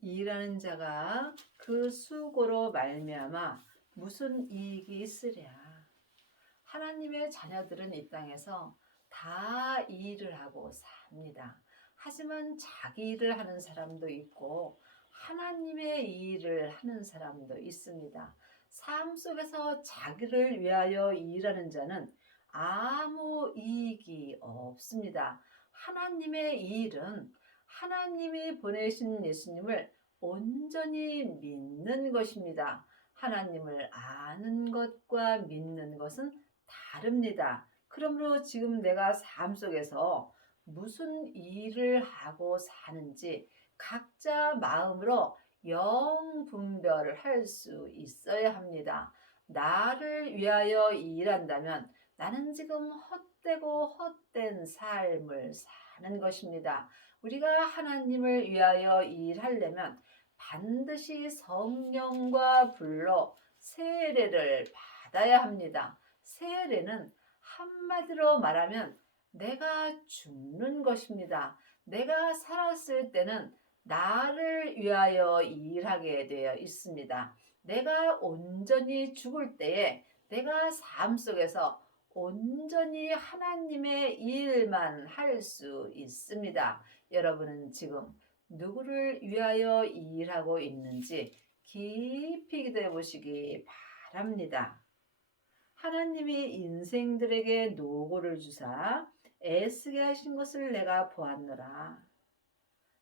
일하는 자가 그 수고로 말미암아 무슨 이익이 있으랴. 하나님의 자녀들은 이 땅에서 다 일을 하고 삽니다. 하지만 자기 일을 하는 사람도 있고 하나님의 일을 하는 사람도 있습니다. 삶 속에서 자기를 위하여 일하는 자는 아무 이익이 없습니다. 하나님의 일은 하나님이 보내신 예수님을 온전히 믿는 것입니다. 하나님을 아는 것과 믿는 것은 다릅니다. 그러므로 지금 내가 삶 속에서 무슨 일을 하고 사는지 각자 마음으로 영분별을 할 수 있어야 합니다. 나를 위하여 일한다면 나는 지금 헛되고 헛된 삶을 사는 것입니다. 우리가 하나님을 위하여 일하려면 반드시 성령과 불로 세례를 받아야 합니다. 세례는 한마디로 말하면 내가 죽는 것입니다. 내가 살았을 때는 나를 위하여 일하게 되어 있습니다. 내가 온전히 죽을 때에 내가 삶 속에서 온전히 하나님의 일만 할 수 있습니다. 여러분은 지금 누구를 위하여 일하고 있는지 깊이 기도해 보시기 바랍니다. 하나님이 인생들에게 노고를 주사 애쓰게 하신 것을 내가 보았노라.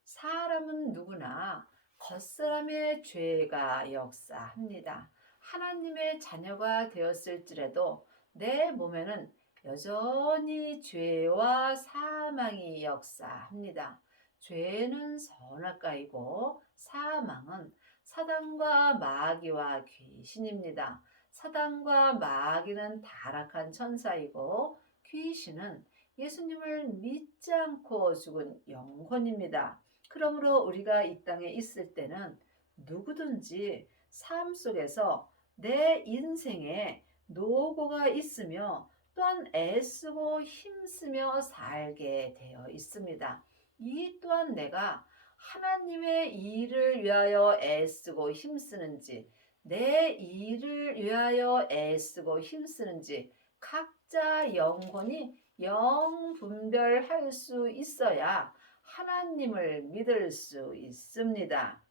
사람은 누구나 겉사람의 죄가 역사합니다. 하나님의 자녀가 되었을지라도 내 몸에는 여전히 죄와 사망이 역사합니다. 죄는 선악과이고 사망은 사단과 마귀와 귀신입니다. 사단과 마귀는 타락한 천사이고 귀신은 예수님을 믿지 않고 죽은 영혼입니다. 그러므로 우리가 이 땅에 있을 때는 누구든지 삶 속에서 내 인생에 노고가 있으며 또한 애쓰고 힘쓰며 살게 되어 있습니다. 이 또한 내가 하나님의 일을 위하여 애쓰고 힘쓰는지 내 일을 위하여 애쓰고 힘쓰는지 각자 영혼이 영분별할 수 있어야 하나님을 믿을 수 있습니다.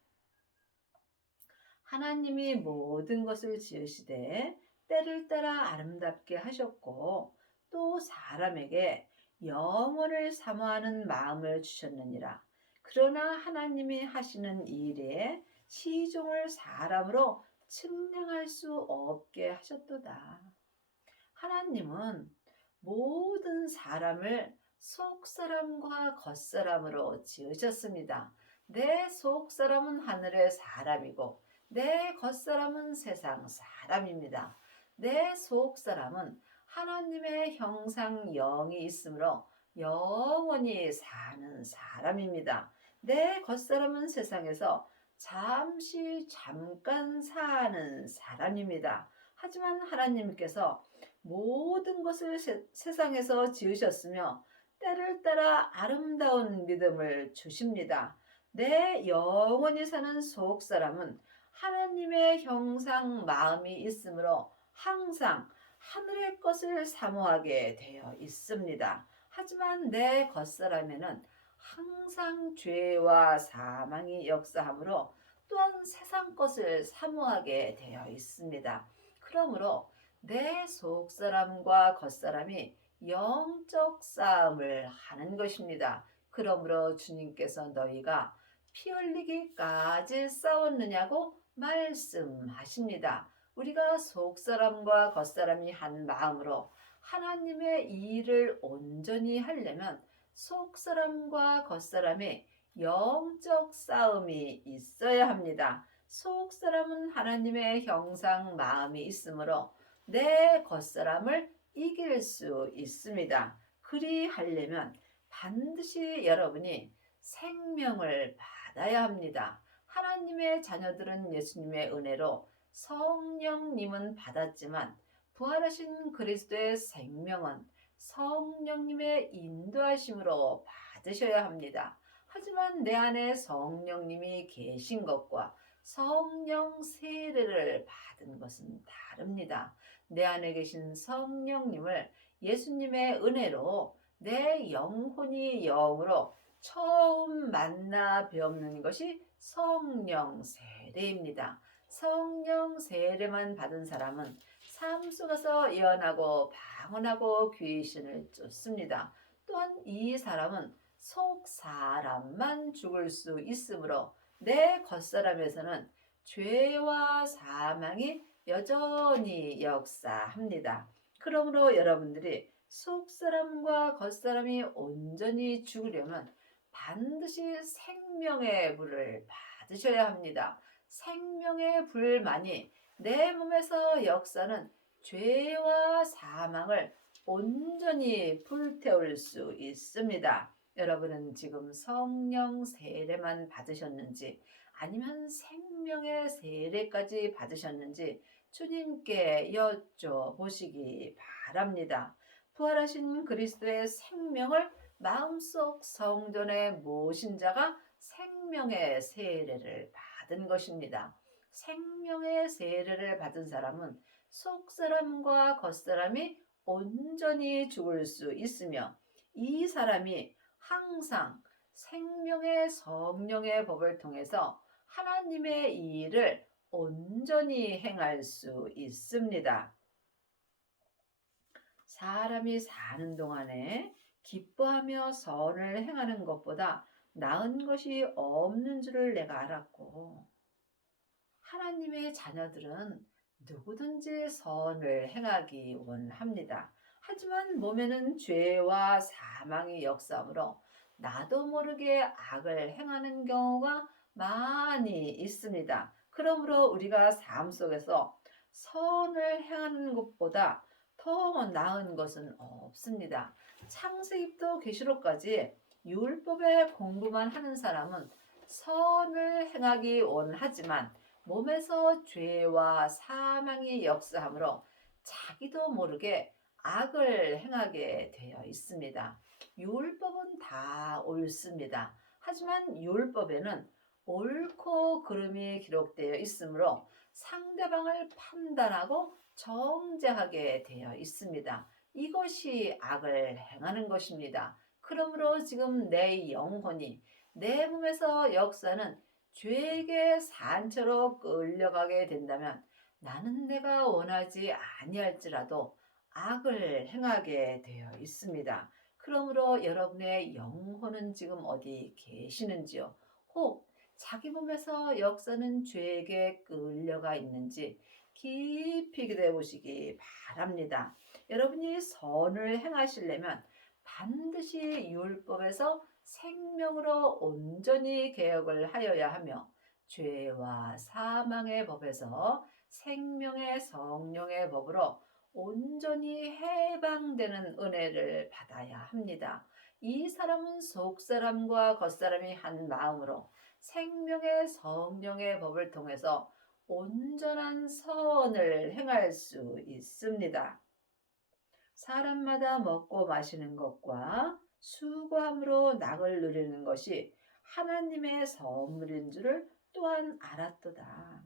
하나님이 모든 것을 지으시되 때를 따라 아름답게 하셨고 또 사람에게 영원을 사모하는 마음을 주셨느니라. 그러나 하나님이 하시는 일에 시종을 사람으로 측량할 수 없게 하셨도다. 하나님은 모든 사람을 속사람과 겉사람으로 지으셨습니다. 내 속사람은 하늘의 사람이고 내 겉사람은 세상 사람입니다. 내 속사람은 하나님의 형상 영이 있으므로 영원히 사는 사람입니다. 내 겉사람은 세상에서 잠깐 사는 사람입니다. 하지만 하나님께서 모든 것을 세상에서 지으셨으며 때를 따라 아름다운 믿음을 주십니다. 내 영원히 사는 속사람은 하나님의 형상 마음이 있으므로 항상 하늘의 것을 사모하게 되어 있습니다. 하지만 내 겉사람에는 항상 죄와 사망이 역사하므로 또한 세상 것을 사모하게 되어 있습니다. 그러므로 내 속사람과 겉사람이 영적 싸움을 하는 것입니다. 그러므로 주님께서 너희가 피 흘리기까지 싸웠느냐고 말씀하십니다. 우리가 속사람과 겉사람이 한 마음으로 하나님의 일을 온전히 하려면 속사람과 겉사람의 영적 싸움이 있어야 합니다. 속사람은 하나님의 형상 마음이 있으므로 내 겉사람을 이길 수 있습니다. 그리하려면 반드시 여러분이 생명을 받아야 합니다. 하나님의 자녀들은 예수님의 은혜로 성령님은 받았지만 부활하신 그리스도의 생명은 성령님의 인도하심으로 받으셔야 합니다. 하지만 내 안에 성령님이 계신 것과 성령 세례를 받은 것은 다릅니다. 내 안에 계신 성령님을 예수님의 은혜로 내 영혼이 영으로 처음 만나 뵙는 것이 성령 세례입니다. 성령 세례만 받은 사람은 삶 속에서 예언하고 방언하고 귀신을 쫓습니다. 또한 이 사람은 속 사람만 죽을 수 있으므로 내 겉사람에서는 죄와 사망이 여전히 역사합니다. 그러므로 여러분들이 속사람과 겉사람이 온전히 죽으려면 반드시 생명의 불을 받으셔야 합니다. 생명의 불만이 내 몸에서 역사는 죄와 사망을 온전히 불태울 수 있습니다. 여러분은 지금 성령 세례만 받으셨는지 아니면 생명의 세례까지 받으셨는지 주님께 여쭤보시기 바랍니다. 부활하신 그리스도의 생명을 마음속 성전에 모신 자가 생명의 세례를 받은 것입니다. 생명의 세례를 받은 사람은 속사람과 겉사람이 온전히 죽을 수 있으며 이 사람이 항상 생명의 성령의 법을 통해서 하나님의 일을 온전히 행할 수 있습니다. 사람이 사는 동안에 기뻐하며 선을 행하는 것보다 나은 것이 없는 줄을 내가 알았고, 하나님의 자녀들은 누구든지 선을 행하기 원합니다. 하지만 몸에는 죄와 사망이 역사하므로 나도 모르게 악을 행하는 경우가 많이 있습니다. 그러므로 우리가 삶 속에서 선을 행하는 것보다 더 나은 것은 없습니다. 창세기부터 계시록까지 율법의 공부만 하는 사람은 선을 행하기 원하지만 몸에서 죄와 사망이 역사하므로 자기도 모르게 악을 행하게 되어 있습니다. 율법은 다 옳습니다. 하지만 율법에는 옳고 그름이 기록되어 있으므로 상대방을 판단하고 정죄하게 되어 있습니다. 이것이 악을 행하는 것입니다. 그러므로 지금 내 영혼이 내 몸에서 역사는 죄에게 산채로 끌려가게 된다면 나는 내가 원하지 아니할지라도 악을 행하게 되어 있습니다. 그러므로 여러분의 영혼은 지금 어디 계시는지요? 혹 자기 몸에서 역사는 죄에게 끌려가 있는지 깊이 기도해 보시기 바랍니다. 여러분이 선을 행하시려면 반드시 율법에서 생명으로 온전히 개혁을 하여야 하며 죄와 사망의 법에서 생명의 성령의 법으로 온전히 해방되는 은혜를 받아야 합니다. 이 사람은 속사람과 겉사람이 한 마음으로 생명의 성령의 법을 통해서 온전한 선을 행할 수 있습니다. 사람마다 먹고 마시는 것과 수고함으로 낙을 누리는 것이 하나님의 선물인 줄을 또한 알았도다.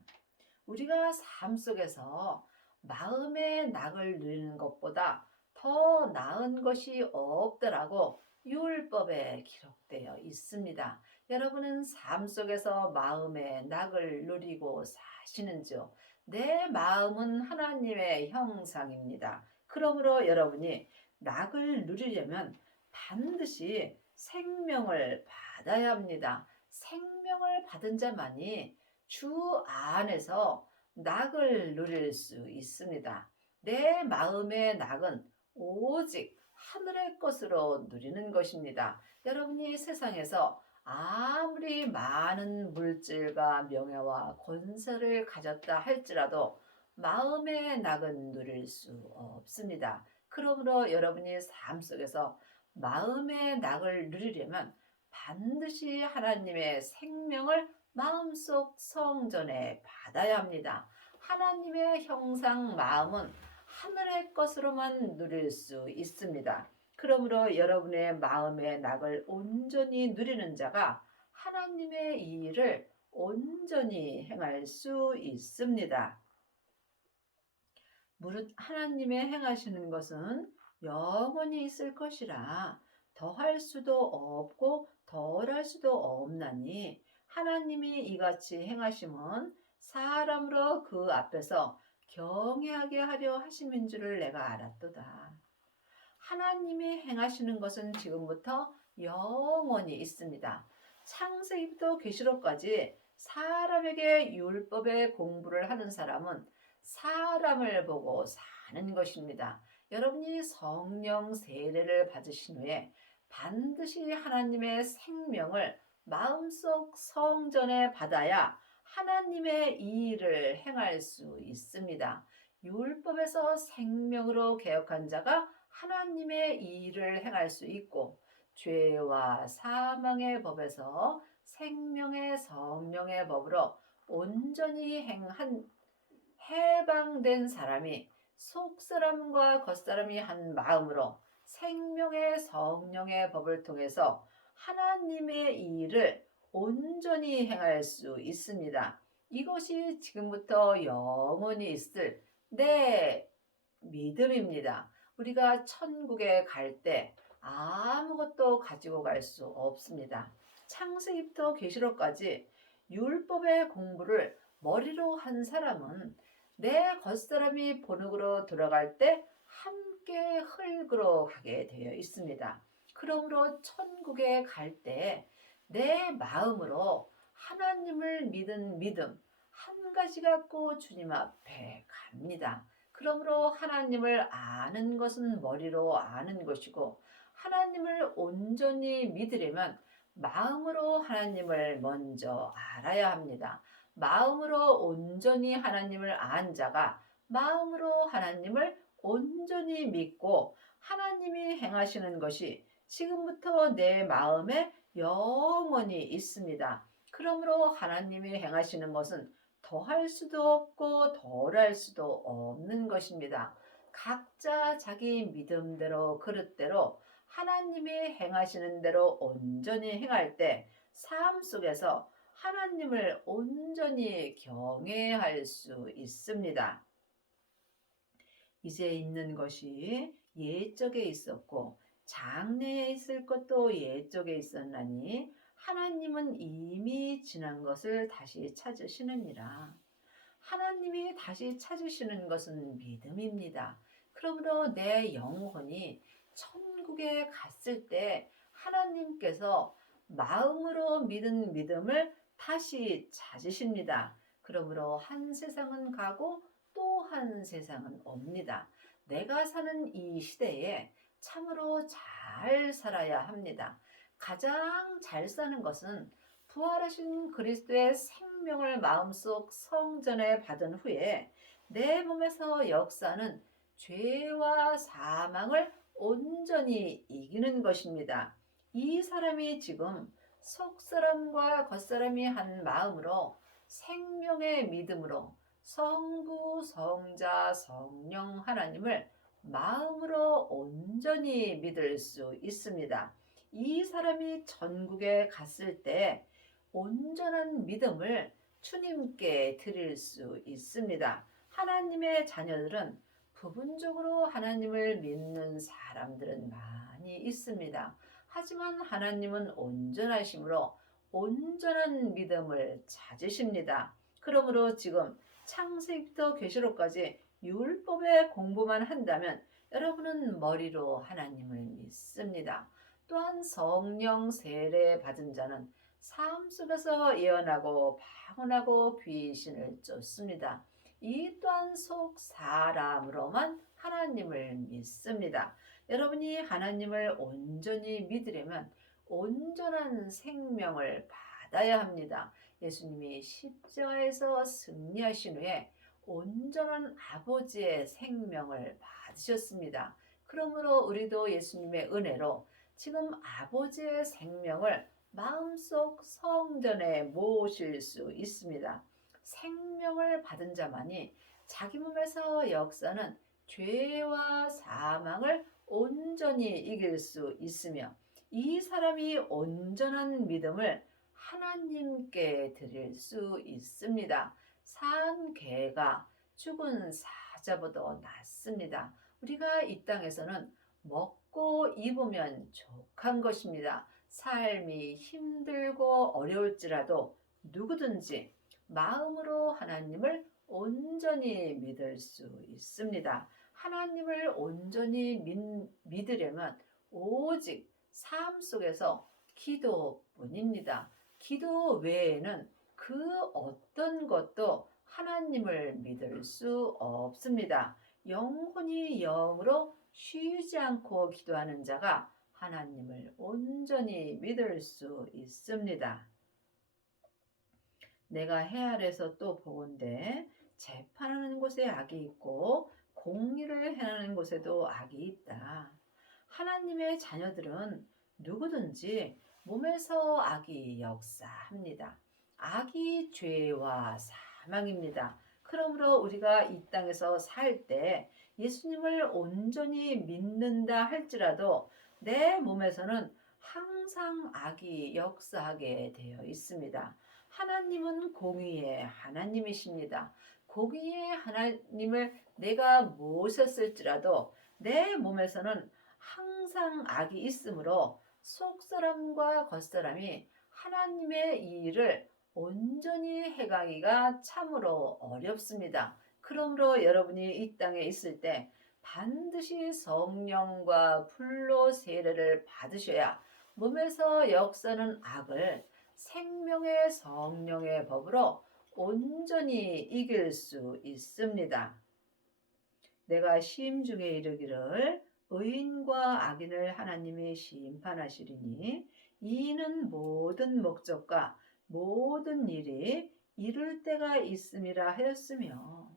우리가 삶 속에서 마음의 낙을 누리는 것보다 더 나은 것이 없더라고 율법에 기록되어 있습니다. 여러분은 삶 속에서 마음의 낙을 누리고 사시는지요? 내 마음은 하나님의 형상입니다. 그러므로 여러분이 낙을 누리려면 반드시 생명을 받아야 합니다. 생명을 받은 자만이 주 안에서 낙을 누릴 수 있습니다. 내 마음의 낙은 오직 하늘의 것으로 누리는 것입니다. 여러분이 세상에서 아무리 많은 물질과 명예와 권세를 가졌다 할지라도 마음의 낙은 누릴 수 없습니다. 그러므로 여러분이 삶 속에서 마음의 낙을 누리려면 반드시 하나님의 생명을 마음속 성전에 받아야 합니다. 하나님의 형상 마음은 하늘의 것으로만 누릴 수 있습니다. 그러므로 여러분의 마음의 낙을 온전히 누리는 자가 하나님의 이 일을 온전히 행할 수 있습니다. 무릇 하나님의 행하시는 것은 영원히 있을 것이라 더할 수도 없고 덜할 수도 없나니 하나님이 이같이 행하심은 사람으로 그 앞에서 경외하게 하려 하심인 줄을 내가 알았도다. 하나님이 행하시는 것은 지금부터 영원히 있습니다. 창세기부터 계시록까지 사람에게 율법의 공부를 하는 사람은 사람을 보고 사는 것입니다. 여러분이 성령 세례를 받으신 후에 반드시 하나님의 생명을 마음속 성전에 받아야 하나님의 이 일을 행할 수 있습니다. 율법에서 생명으로 개혁한 자가 하나님의 이 일을 행할 수 있고 죄와 사망의 법에서 생명의 성령의 법으로 온전히 해방된 사람이 속사람과 겉사람이 한 마음으로 생명의 성령의 법을 통해서 하나님의 이 일을 온전히 행할 수 있습니다. 이것이 지금부터 영원히 있을 내 믿음입니다. 우리가 천국에 갈 때 아무것도 가지고 갈 수 없습니다. 창세기부터 계시록까지 율법의 공부를 머리로 한 사람은 내 겉사람이 본흙으로 돌아갈 때 함께 흙으로 가게 되어 있습니다. 그러므로 천국에 갈 때 내 마음으로 하나님을 믿은 믿음 한 가지 갖고 주님 앞에 갑니다. 그러므로 하나님을 아는 것은 머리로 아는 것이고 하나님을 온전히 믿으려면 마음으로 하나님을 먼저 알아야 합니다. 마음으로 온전히 하나님을 안 자가 마음으로 하나님을 온전히 믿고 하나님이 행하시는 것이 지금부터 내 마음에 영원히 있습니다. 그러므로 하나님이 행하시는 것은 더할 수도 없고 덜할 수도 없는 것입니다. 각자 자기 믿음대로 그릇대로 하나님이 행하시는 대로 온전히 행할 때 삶 속에서 하나님을 온전히 경외할 수 있습니다. 이제 있는 것이 옛적에 있었고 장래에 있을 것도 옛적에 있었나니 하나님은 이미 지난 것을 다시 찾으시느니라. 하나님이 다시 찾으시는 것은 믿음입니다. 그러므로 내 영혼이 천국에 갔을 때 하나님께서 마음으로 믿은 믿음을 다시 찾으십니다. 그러므로 한 세상은 가고 또 한 세상은 옵니다. 내가 사는 이 시대에 참으로 잘 살아야 합니다. 가장 잘 사는 것은 부활하신 그리스도의 생명을 마음속 성전에 받은 후에 내 몸에서 역사는 죄와 사망을 온전히 이기는 것입니다. 이 사람이 지금 속사람과 겉사람이 한 마음으로 생명의 믿음으로 성부, 성자, 성령 하나님을 마음으로 온전히 믿을 수 있습니다. 이 사람이 천국에 갔을 때 온전한 믿음을 주님께 드릴 수 있습니다. 하나님의 자녀들은 부분적으로 하나님을 믿는 사람들은 많이 있습니다. 하지만 하나님은 온전하심으로 온전한 믿음을 찾으십니다. 그러므로 지금 창세기부터 계시록까지 율법의 공부만 한다면 여러분은 머리로 하나님을 믿습니다. 또한 성령 세례 받은 자는 삶 속에서 예언하고 방언하고 귀신을 쫓습니다. 이 또한 속 사람으로만 하나님을 믿습니다. 여러분이 하나님을 온전히 믿으려면 온전한 생명을 받아야 합니다. 예수님이 십자가에서 승리하신 후에 온전한 아버지의 생명을 받으셨습니다. 그러므로 우리도 예수님의 은혜로 지금 아버지의 생명을 마음속 성전에 모실 수 있습니다. 생명을 받은 자만이 자기 몸에서 역사는 죄와 사망을 온전히 이길 수 있으며 이 사람이 온전한 믿음을 하나님께 드릴 수 있습니다. 산 개가 죽은 사자보다 낫습니다. 우리가 이 땅에서는 먹고 입으면 족한 것입니다. 삶이 힘들고 어려울지라도 누구든지 마음으로 하나님을 온전히 믿을 수 있습니다. 하나님을 온전히 믿으려면 오직 삶 속에서 기도뿐입니다. 기도 외에는 그 어떤 것도 하나님을 믿을 수 없습니다. 영혼이 영으로 쉬지 않고 기도하는 자가 하나님을 온전히 믿을 수 있습니다. 내가 해아래서 또 보건대 재판하는 곳에 악이 있고 공의를 행하는 곳에도 악이 있다. 하나님의 자녀들은 누구든지 몸에서 악이 역사합니다. 악이 죄와 사망입니다. 그러므로 우리가 이 땅에서 살 때 예수님을 온전히 믿는다 할지라도 내 몸에서는 항상 악이 역사하게 되어 있습니다. 하나님은 공의의 하나님이십니다. 공의의 하나님을 내가 모셨을지라도 내 몸에서는 항상 악이 있으므로 속사람과 겉사람이 하나님의 일을 온전히 해가기가 참으로 어렵습니다. 그러므로 여러분이 이 땅에 있을 때 반드시 성령과 불로 세례를 받으셔야 몸에서 역사는 악을 생명의 성령의 법으로 온전히 이길 수 있습니다. 내가 시임 중에 이르기를 의인과 악인을 하나님이 심판하시리니 이는 모든 목적과 모든 일이 이룰 때가 있음이라 하였으며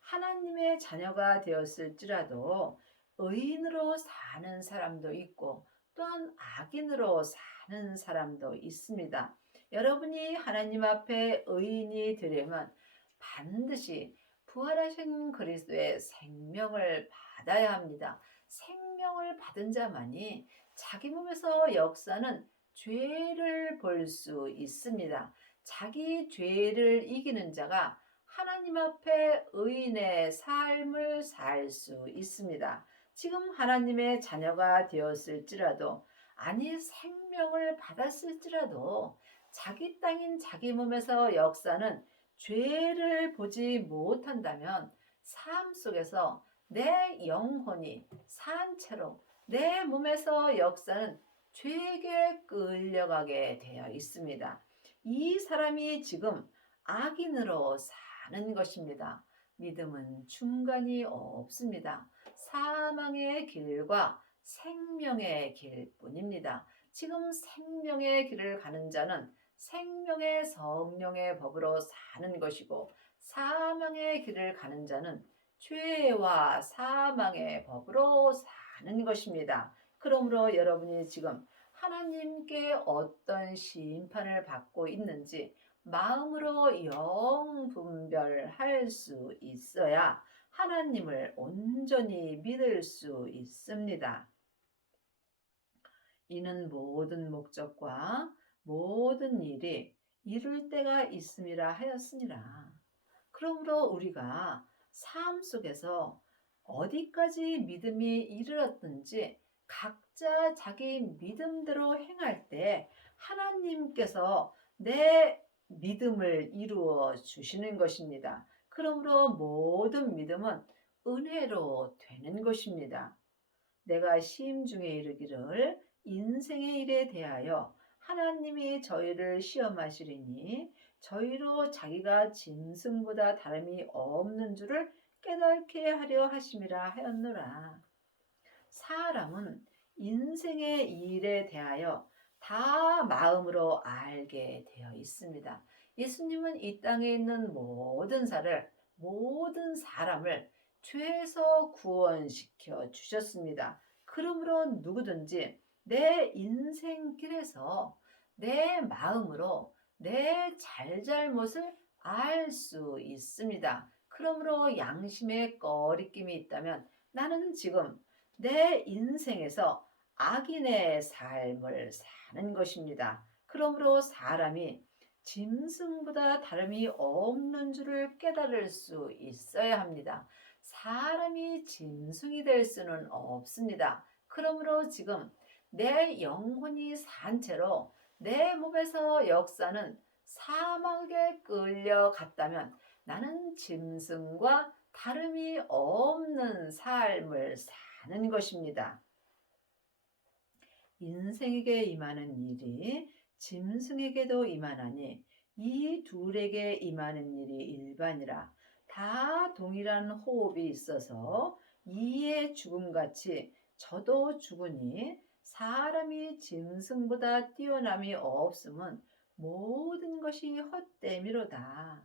하나님의 자녀가 되었을지라도 의인으로 사는 사람도 있고 또한 악인으로 사는 사람도 있습니다. 여러분이 하나님 앞에 의인이 되려면 반드시 부활하신 그리스도의 생명을 받아야 합니다. 생명을 받은 자만이 자기 몸에서 역사는 죄를 볼 수 있습니다. 자기 죄를 이기는 자가 하나님 앞에 의인의 삶을 살 수 있습니다. 지금 하나님의 자녀가 되었을지라도 아니 생명을 받았을지라도 자기 땅인 자기 몸에서 역사는 죄를 보지 못한다면 삶 속에서 내 영혼이 산 채로 내 몸에서 역사는 죄에게 끌려가게 되어 있습니다. 이 사람이 지금 악인으로 사는 것입니다. 믿음은 중간이 없습니다. 사망의 길과 생명의 길뿐입니다. 지금 생명의 길을 가는 자는 생명의 성령의 법으로 사는 것이고 사망의 길을 가는 자는 죄와 사망의 법으로 사는 것입니다. 그러므로 여러분이 지금 하나님께 어떤 심판을 받고 있는지 마음으로 영 분별할 수 있어야 하나님을 온전히 믿을 수 있습니다. 이는 모든 목적과 모든 일이 이룰 때가 있음이라 하였으니라. 그러므로 우리가 삶 속에서 어디까지 믿음이 이르렀든지 각자 자기 믿음대로 행할 때 하나님께서 내 믿음을 이루어 주시는 것입니다. 그러므로 모든 믿음은 은혜로 되는 것입니다. 내가 시임 중에 이르기를 인생의 일에 대하여 하나님이 저희를 시험하시리니 저희로 자기가 짐승보다 다름이 없는 줄을 깨닫게 하려 하심이라 하였노라. 사람은 인생의 일에 대하여 다 마음으로 알게 되어 있습니다. 예수님은 이 땅에 있는 모든 사람을 죄에서 구원시켜 주셨습니다. 그러므로 누구든지 내 인생길에서 내 마음으로 내 잘잘못을 알 수 있습니다. 그러므로 양심의 꺼리낌이 있다면 나는 지금 내 인생에서 악인의 삶을 사는 것입니다. 그러므로 사람이 짐승보다 다름이 없는 줄을 깨달을 수 있어야 합니다. 사람이 짐승이 될 수는 없습니다. 그러므로 지금 내 영혼이 산 채로 내 몸에서 역사는 사막에 끌려갔다면 나는 짐승과 다름이 없는 삶을 사는 것입니다. 인생에게 임하는 일이 짐승에게도 임하나니 이 둘에게 임하는 일이 일반이라. 다 동일한 호흡이 있어서 이의 죽음같이 저도 죽으니 사람이 짐승보다 뛰어남이 없음은 모든 것이 헛되미로다.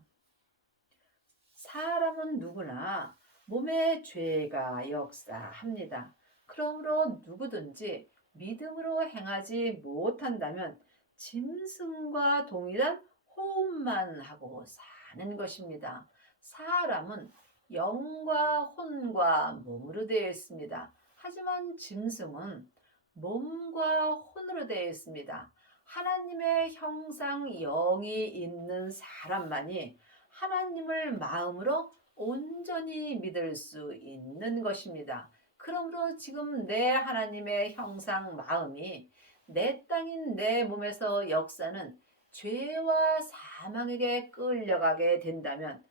사람은 누구나 몸에 죄가 역사합니다. 그러므로 누구든지 믿음으로 행하지 못한다면 짐승과 동일한 호흡만 하고 사는 것입니다. 사람은 영과 혼과 몸으로 되어 있습니다. 하지만 짐승은 몸과 혼으로 되어 있습니다. 하나님의 형상 영이 있는 사람만이 하나님을 마음으로 온전히 믿을 수 있는 것입니다. 그러므로 지금 내 하나님의 형상 마음이 내 땅인 내 몸에서 역사는 죄와 사망에게 끌려가게 된다면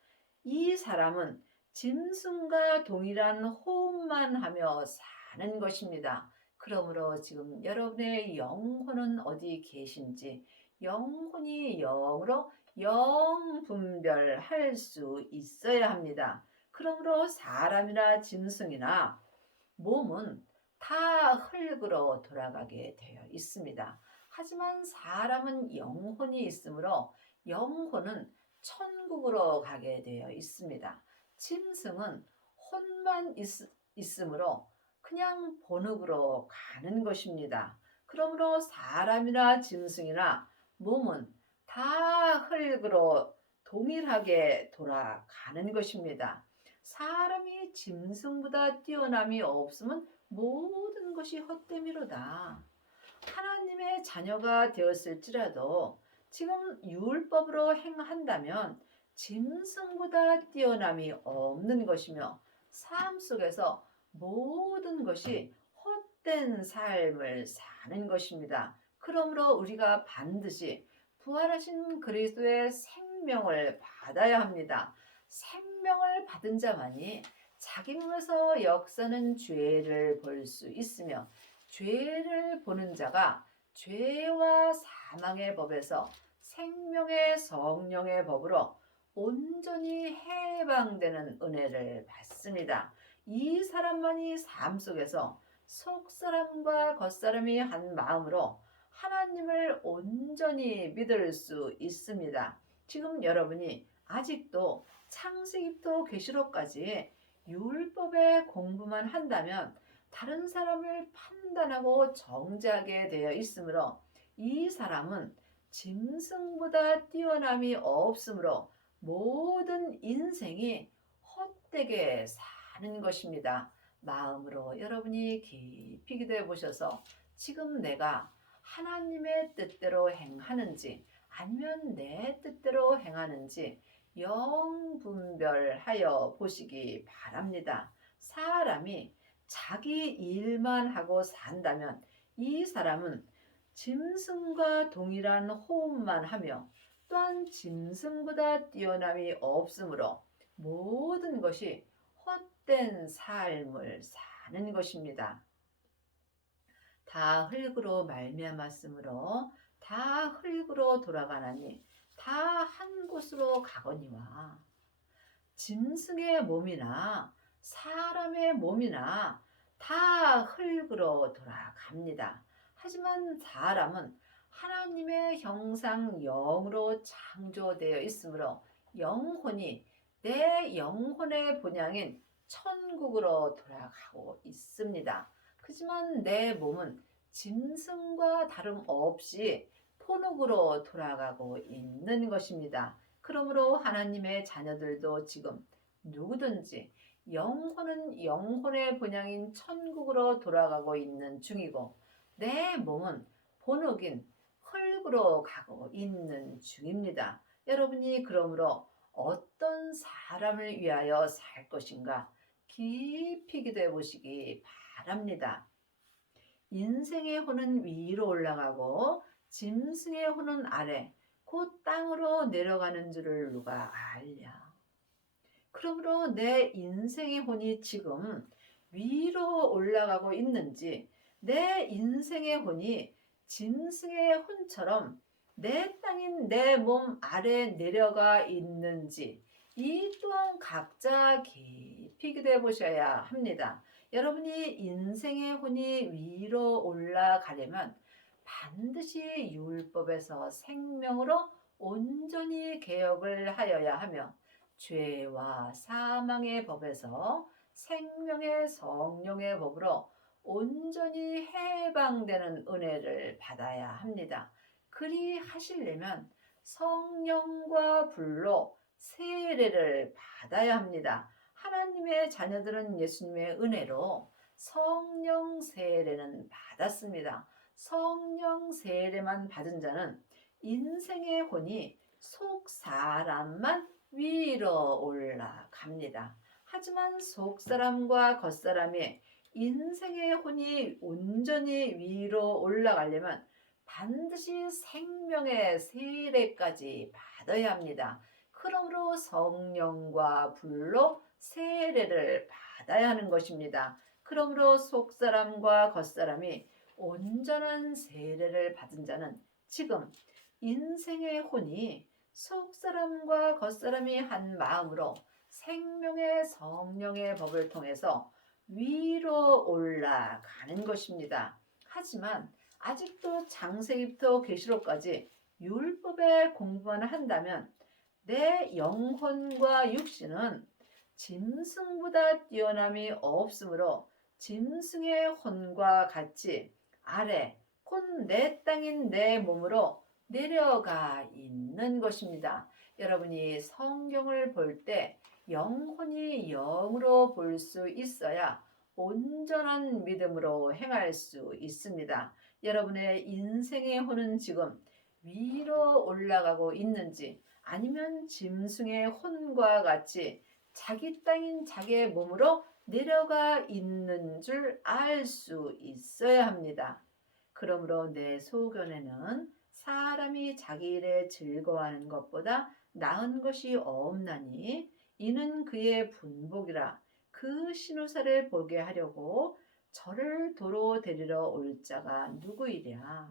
이 사람은 짐승과 동일한 호흡만 하며 사는 것입니다. 그러므로 지금 여러분의 영혼은 어디 계신지 영혼이 영으로 영 분별할 수 있어야 합니다. 그러므로 사람이나 짐승이나 몸은 다 흙으로 돌아가게 되어 있습니다. 하지만 사람은 영혼이 있으므로 영혼은 천국으로 가게 되어 있습니다. 짐승은 혼만 있으므로 그냥 본흙으로 가는 것입니다. 그러므로 사람이나 짐승이나 몸은 다 흙으로 동일하게 돌아가는 것입니다. 사람이 짐승보다 뛰어남이 없으면 모든 것이 헛되미로다. 하나님의 자녀가 되었을지라도 지금 율법으로 행한다면 짐승보다 뛰어남이 없는 것이며 삶 속에서 모든 것이 헛된 삶을 사는 것입니다. 그러므로 우리가 반드시 부활하신 그리스도의 생명을 받아야 합니다. 생명을 받은 자만이 자기 몸에서 역사는 죄를 볼 수 있으며 죄를 보는 자가 죄와 사망의 법에서 생명의 성령의 법으로 온전히 해방되는 은혜를 받습니다. 이 사람만이 삶 속에서 속사람과 겉사람이 한 마음으로 하나님을 온전히 믿을 수 있습니다. 지금 여러분이 아직도 창세기부터 계시록까지 율법의 공부만 한다면 다른 사람을 판단하고 정죄하게 되어 있으므로 이 사람은 짐승보다 뛰어남이 없으므로 모든 인생이 헛되게 사는 것입니다. 마음으로 여러분이 깊이 기도해 보셔서 지금 내가 하나님의 뜻대로 행하는지 아니면 내 뜻대로 행하는지 영분별하여 보시기 바랍니다. 사람이 자기 일만 하고 산다면 이 사람은 짐승과 동일한 호흡만 하며 또한 짐승보다 뛰어남이 없으므로 모든 것이 헛된 삶을 사는 것입니다. 다 흙으로 말미암았으므로 다 흙으로 돌아가나니 다 한 곳으로 가거니와. 짐승의 몸이나 사람의 몸이나 다 흙으로 돌아갑니다. 하지만 사람은 하나님의 형상 영으로 창조되어 있으므로 영혼이 내 영혼의 본향인 천국으로 돌아가고 있습니다. 하지만 내 몸은 짐승과 다름없이 본흙으로 돌아가고 있는 것입니다. 그러므로 하나님의 자녀들도 지금 누구든지 영혼은 영혼의 본향인 천국으로 돌아가고 있는 중이고 내 몸은 본흑인 흙으로 가고 있는 중입니다. 여러분이 그러므로 어떤 사람을 위하여 살 것인가 깊이 기도해 보시기 바랍니다. 인생의 혼은 위로 올라가고 짐승의 혼은 아래 곧 땅으로 내려가는 줄을 누가 알랴. 그러므로 내 인생의 혼이 지금 위로 올라가고 있는지 내 인생의 혼이 짐승의 혼처럼 내 땅인 내 몸 아래 내려가 있는지 이 또한 각자 깊이 기도해 보셔야 합니다. 여러분이 인생의 혼이 위로 올라가려면 반드시 율법에서 생명으로 온전히 개혁을 하여야 하며 죄와 사망의 법에서 생명의 성령의 법으로 온전히 해방되는 은혜를 받아야 합니다. 그리 하시려면 성령과 불로 세례를 받아야 합니다. 하나님의 자녀들은 예수님의 은혜로 성령 세례는 받았습니다. 성령 세례만 받은 자는 인생의 혼이 속 사람만 위로 올라갑니다. 하지만 속사람과 겉사람의 인생의 혼이 온전히 위로 올라가려면 반드시 생명의 세례까지 받아야 합니다. 그러므로 성령과 불로 세례를 받아야 하는 것입니다. 그러므로 속사람과 겉사람이 온전한 세례를 받은 자는 지금 인생의 혼이 속사람과 겉사람이 한 마음으로 생명의 성령의 법을 통해서 위로 올라가는 것입니다. 하지만 아직도 창세기부터 계시록까지 율법의 공부만 한다면 내 영혼과 육신은 짐승보다 뛰어남이 없으므로 짐승의 혼과 같이 아래 곧 내 땅인 내 몸으로 내려가 있는 것입니다. 여러분이 성경을 볼 때 영혼이 영으로 볼 수 있어야 온전한 믿음으로 행할 수 있습니다. 여러분의 인생의 혼은 지금 위로 올라가고 있는지 아니면 짐승의 혼과 같이 자기 땅인 자기의 몸으로 내려가 있는 줄 알 수 있어야 합니다. 그러므로 내 소견에는 사람이 자기 일에 즐거워하는 것보다 나은 것이 없나니 이는 그의 분복이라. 그 신우사를 보게 하려고 저를 도로 데리러 올 자가 누구이랴.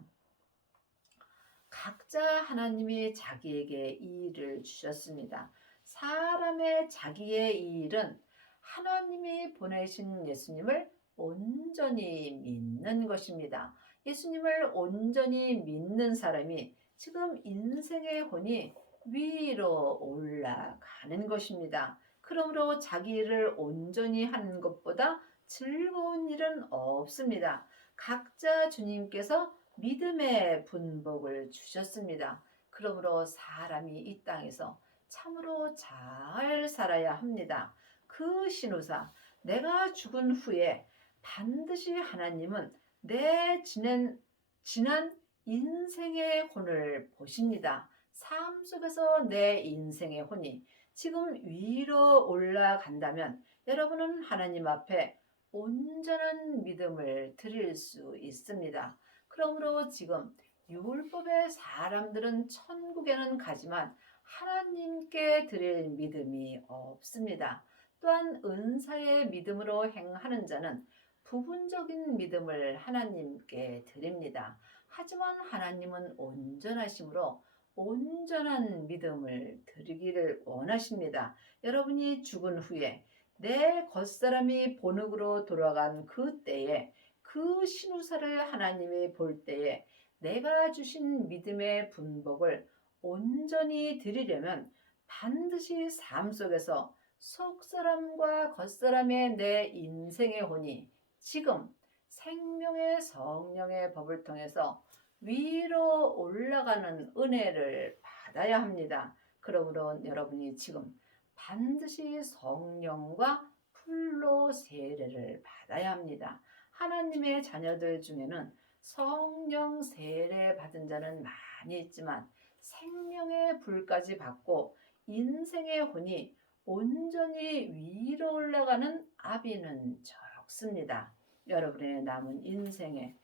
각자 하나님이 자기에게 이 일을 주셨습니다. 사람의 자기의 이 일은 하나님이 보내신 예수님을 온전히 믿는 것입니다. 예수님을 온전히 믿는 사람이 지금 인생의 혼이 위로 올라가는 것입니다. 그러므로 자기 일을 온전히 하는 것보다 즐거운 일은 없습니다. 각자 주님께서 믿음의 분복을 주셨습니다. 그러므로 사람이 이 땅에서 참으로 잘 살아야 합니다. 그 신우사, 내가 죽은 후에 반드시 하나님은 내 지난 인생의 혼을 보십니다. 삶 속에서 내 인생의 혼이 지금 위로 올라간다면 여러분은 하나님 앞에 온전한 믿음을 드릴 수 있습니다. 그러므로 지금 율법의 사람들은 천국에는 가지만 하나님께 드릴 믿음이 없습니다. 또한 은사의 믿음으로 행하는 자는 부분적인 믿음을 하나님께 드립니다. 하지만 하나님은 온전하심으로 온전한 믿음을 드리기를 원하십니다. 여러분이 죽은 후에 내 겉사람이 본흙으로 돌아간 그 때에 그 신우사를 하나님이 볼 때에 내가 주신 믿음의 분복을 온전히 드리려면 반드시 삶 속에서 속사람과 겉사람의 내 인생의 혼이 지금 생명의 성령의 법을 통해서 위로 올라가는 은혜를 받아야 합니다. 그러므로 여러분이 지금 반드시 성령과 풀로 세례를 받아야 합니다. 하나님의 자녀들 중에는 성령 세례 받은 자는 많이 있지만 생명의 불까지 받고 인생의 혼이 온전히 위로 올라가는 아비는 적습니다. 여러분의 남은 인생에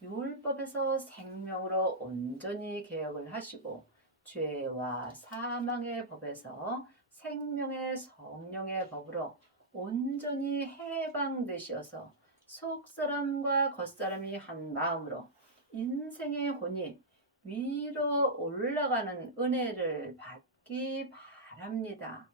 율법에서 생명으로 온전히 개혁을 하시고 죄와 사망의 법에서 생명의 성령의 법으로 온전히 해방되시어서 속사람과 겉사람이 한 마음으로 인생의 혼이 위로 올라가는 은혜를 받기 바랍니다.